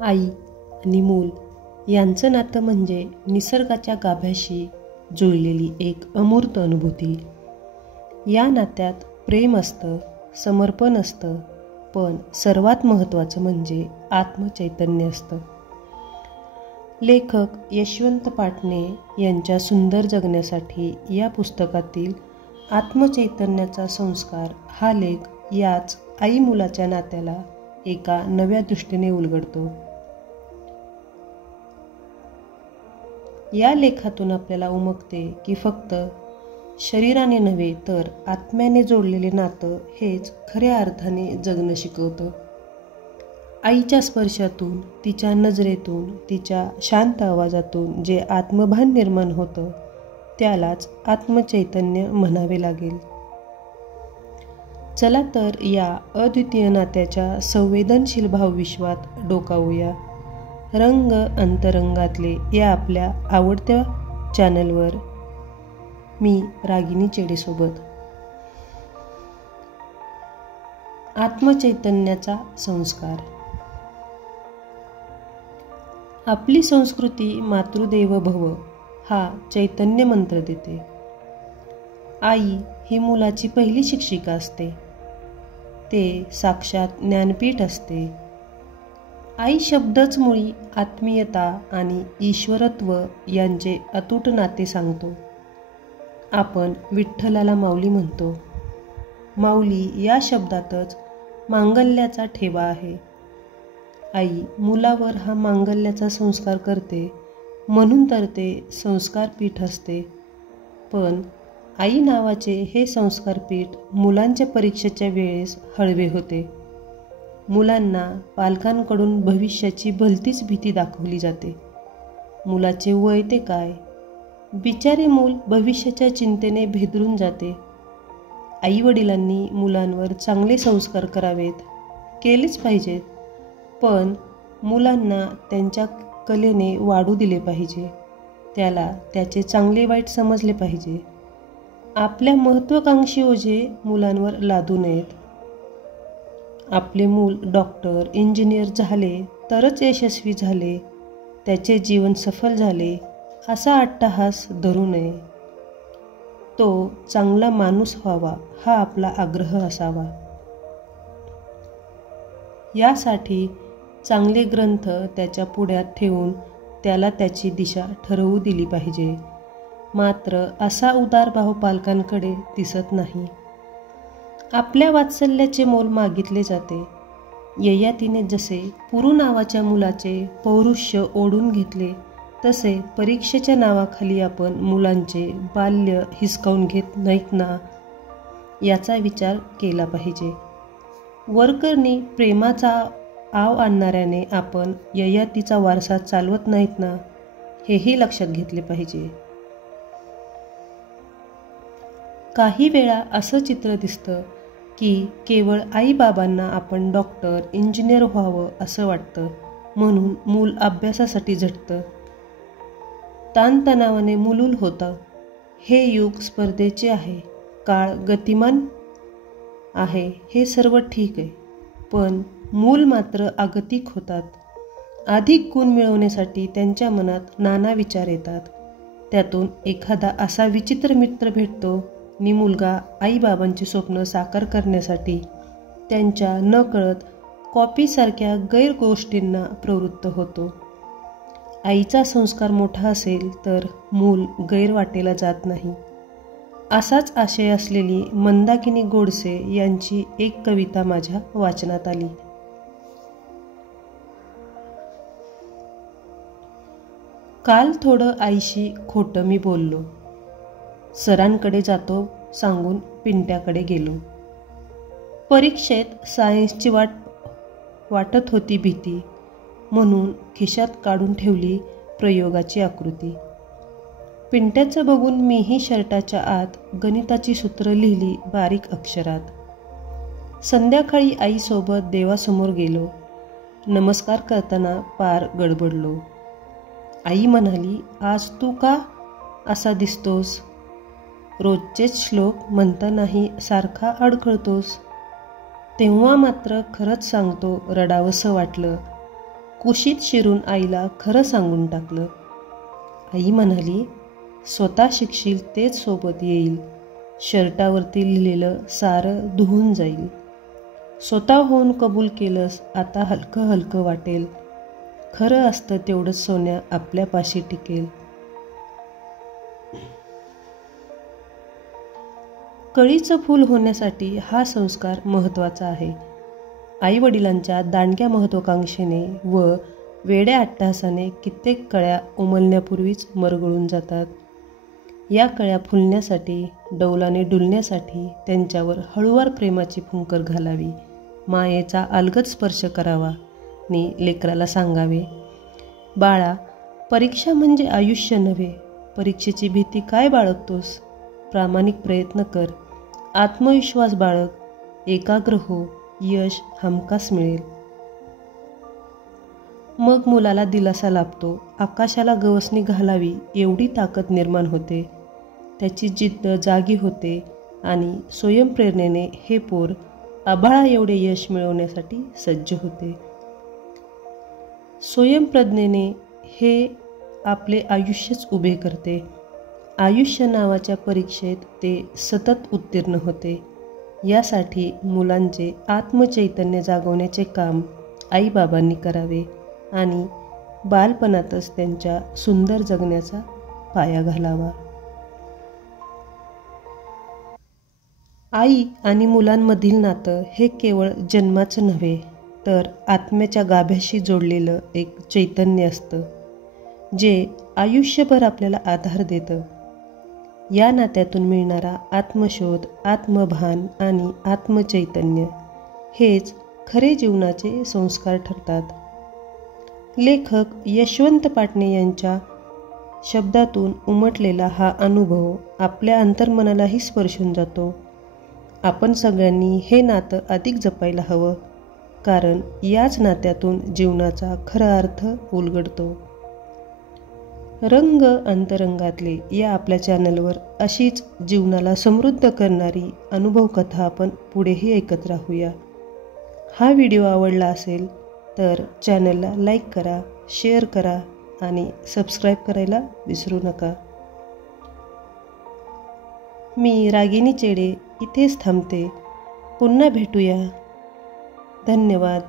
आई आणि मूल यांचं नातं म्हणजे निसर्गाच्या गाभ्याशी जुळलेली एक अमूर्त अनुभूती. या नात्यात प्रेम असतं, समर्पण असतं, पण सर्वात महत्त्वाचं म्हणजे आत्मचैतन्य असतं. लेखक यशवंत पाटणे यांच्या सुंदर जगण्यासाठी या पुस्तकातील आत्मचैतन्याचा संस्कार हा लेख याच आई मुलाच्या नात्याला एका नव्या दृष्टीने उलगडतो. या लेखातून आपल्याला उमगते की फक्त शरीराने नव्हे तर आत्म्याने जोडलेले नातं हेच खऱ्या अर्थाने जगणं शिकवतं. आईच्या स्पर्शातून, तिच्या नजरेतून, तिच्या शांत आवाजातून जे आत्मभान निर्माण होतं त्यालाच आत्मचैतन्य म्हणावे लागेल. चला तर या अद्वितीय नात्याच्या संवेदनशील भावविश्वात डोकावूया. रंग अंतरंगातले या आपल्या आवडत्या चॅनलवर मी रागिनी चेडेसोबत. आत्मचैतन्याचा संस्कार. आपली संस्कृती मातृदेव भव हा चैतन्य मंत्र देते. आई ही मुलाची पहिली शिक्षिका असते. ते साक्षात ज्ञानपीठ असते. आई शब्दच मुळी आत्मीयता आणि ईश्वरत्व यांचे अतूट नाते सांगतो. आपण विठ्ठलाला माऊली म्हणतो. माऊली या शब्दातच मांगल्याचा ठेवा आहे. आई मुलावर हा मांगल्याचा संस्कार करते म्हणून तर ते संस्कारपीठ असते. पण आई नावाचे हे संस्कारपीठ मुलांच्या परीक्षेच्या वेळेस हळवे होते. मुलांना पालकांकडून भविष्याची भलतीच भीती दाखवली जाते. मुलाचे वय ते काय, बिचारे मूल भविष्याच्या चिंतेने भेदरून जाते. आईवडिलांनी मुलांवर चांगले संस्कार करावेत, केलेच पाहिजेत, पण मुलांना त्यांच्या कलेने वाढू दिले पाहिजे. त्याला त्याचे चांगले वाईट समजले पाहिजे. आपल्या महत्त्वाकांक्षी ओझे मुलांवर लादू नयेत. आपले मूल डॉक्टर, इंजिनियर झाले तरच यशस्वी झाले, त्याचे जीवन सफल झाले असा अट्टहास धरू नये. तो चांगला माणूस व्हावा हा आपला आग्रह असावा. यासाठी चांगले ग्रंथ त्याच्या पुढ्यात ठेवून त्याला त्याची दिशा ठरवू दिली पाहिजे. मात्र असा उदार भाव पालकांकडे दिसत नाही. आपल्या वात्सल्याचे मोल मागितले जाते. ययातीने जसे पुरू नावाच्या मुलाचे पौरुष्य ओढून घेतले तसे परीक्षेच्या नावाखाली आपण मुलांचे बाल्य हिसकावून घेत नाहीत ना, याचा विचार केला पाहिजे. वरकरणी प्रेमाचा आव आणणाऱ्याने आपण ययातीचा वारसा चालवत नाहीत ना, हेही लक्षात घेतले पाहिजे. काही वेळा असं चित्र दिसतं की केवळ आईबाबांना आपण डॉक्टर, इंजिनियर व्हावं असं वाटतं म्हणून मूल अभ्यासासाठी झटतं. ताणतणावाने मुलूल होतं. हे युग स्पर्धेचे आहे, काळ गतिमान आहे, हे सर्व ठीक आहे, पण मूल मात्र आगतिक होतात. अधिक गुण मिळवण्यासाठी त्यांच्या मनात नाना विचार येतात. त्यातून एखादा असा विचित्र मित्र भेटतो नि मुलगा आईबाबांची स्वप्न साकार करण्यासाठी त्यांच्या नकळत कॉपीसारख्या गैर गोष्टींना प्रवृत्त होतो. आईचा संस्कार मोठा असेल तर मूल गैरवाटेला जात नाही. असाच आशय असलेली मंदाकिनी गोडसे यांची एक कविता माझ्या वाचनात आली. काल थोडं आईशी खोटं मी बोललो. सरांकडे जातो सांगून पिंट्याकडे गेलो. परीक्षेत सायन्सची वाटत होती भीती म्हणून खिशात काढून ठेवली प्रयोगाची आकृती. पिंट्याचं बघून मीही शर्टाच्या आत गणिताची सूत्र लिहिली बारीक अक्षरात. संध्याकाळी आईसोबत देवासमोर गेलो. नमस्कार करताना पार गडबडलो. आई म्हणाली, आज तू का असा दिसतोस? रोजचेच श्लोक म्हणतानाही सारखा अडखळतोस. तेव्हा मात्र खरंच सांगतो रडावंसं वाटलं. कुशीत शिरून आईला खरं सांगून टाकलं. आई म्हणाली, स्वतः शिकशील तेच सोबत येईल. शर्टावरती लिहिलेलं सारं धुवून जाईल. स्वतः होऊन कबूल केलंस आता हलकं हलकं वाटेल. खरं असतं तेवढंच सोन्या आपल्यापाशी टिकेल. कळीचं फूल होण्यासाठी हा संस्कार महत्त्वाचा आहे. आईवडिलांच्या दांडक्या महत्त्वाकांक्षेने व वेड्या अट्टहासाने कित्येक कळ्या उमलण्यापूर्वीच मरगळून जातात. या कळ्या फुलण्यासाठी, डौलाने डुलण्यासाठी त्यांच्यावर हळूवार प्रेमाची फुंकर घालावी, मायेचा अलगद स्पर्श करावा नि लेकराला सांगावे, बाळा, परीक्षा म्हणजे आयुष्य नव्हे. परीक्षेची भीती काय बाळगतोस? प्रामाणिक प्रयत्न कर, आत्मविश्वास बाळग, एकाग्र हो, यश हमखास मिळेल. मग मुलाला दिलासा लाभतो. आकाशाला गवसणी घालावी एवढी ताकद निर्माण होते. त्याची जिद्द जागी होते आणि स्वयंप्रेरणेने हे पोर आभाळा एवढे यश मिळवण्यासाठी सज्ज होते. स्वयंप्रज्ञेने हे आपले आयुष्यच उभे करते. आयुष्य नावाच्या परीक्षेत ते सतत उत्तीर्ण होते. यासाठी मुलांचे आत्मचैतन्य जागवण्याचे काम आईबाबांनी करावे आणि बालपणातच त्यांच्या सुंदर जगण्याचा पाया घालावा. आई आणि मुलांमधील नातं हे केवळ जन्माचं नव्हे तर आत्म्याच्या गाभ्याशी जोडलेलं एक चैतन्य असतं, जे आयुष्यभर आपल्याला आधार देतं. या नात्यातून मिळणारा आत्मशोध, आत्मभान आणि आत्मचैतन्य हेच खरे जीवनाचे संस्कार ठरतात. लेखक यशवंत पाटणे यांच्या शब्दातून उमटलेला हा अनुभव आपल्या अंतर्मनालाही स्पर्शून जातो. आपण सगळ्यांनी हे नातं अधिक जपायला हवं, कारण याच नात्यातून जीवनाचा खरा अर्थ उलगडतो. रंग अंतरंगातले या आपल्या चॅनलवर अशीच जीवनाला समृद्ध करणारी अनुभवकथा आपण पुढेही ऐकत राहूया. हा व्हिडिओ आवडला असेल तर चॅनलला लाईक करा, शेअर करा आणि सबस्क्राईब करायला विसरू नका. मी रागिनी चेडे इथेच थांबते. पुन्हा भेटूया. धन्यवाद.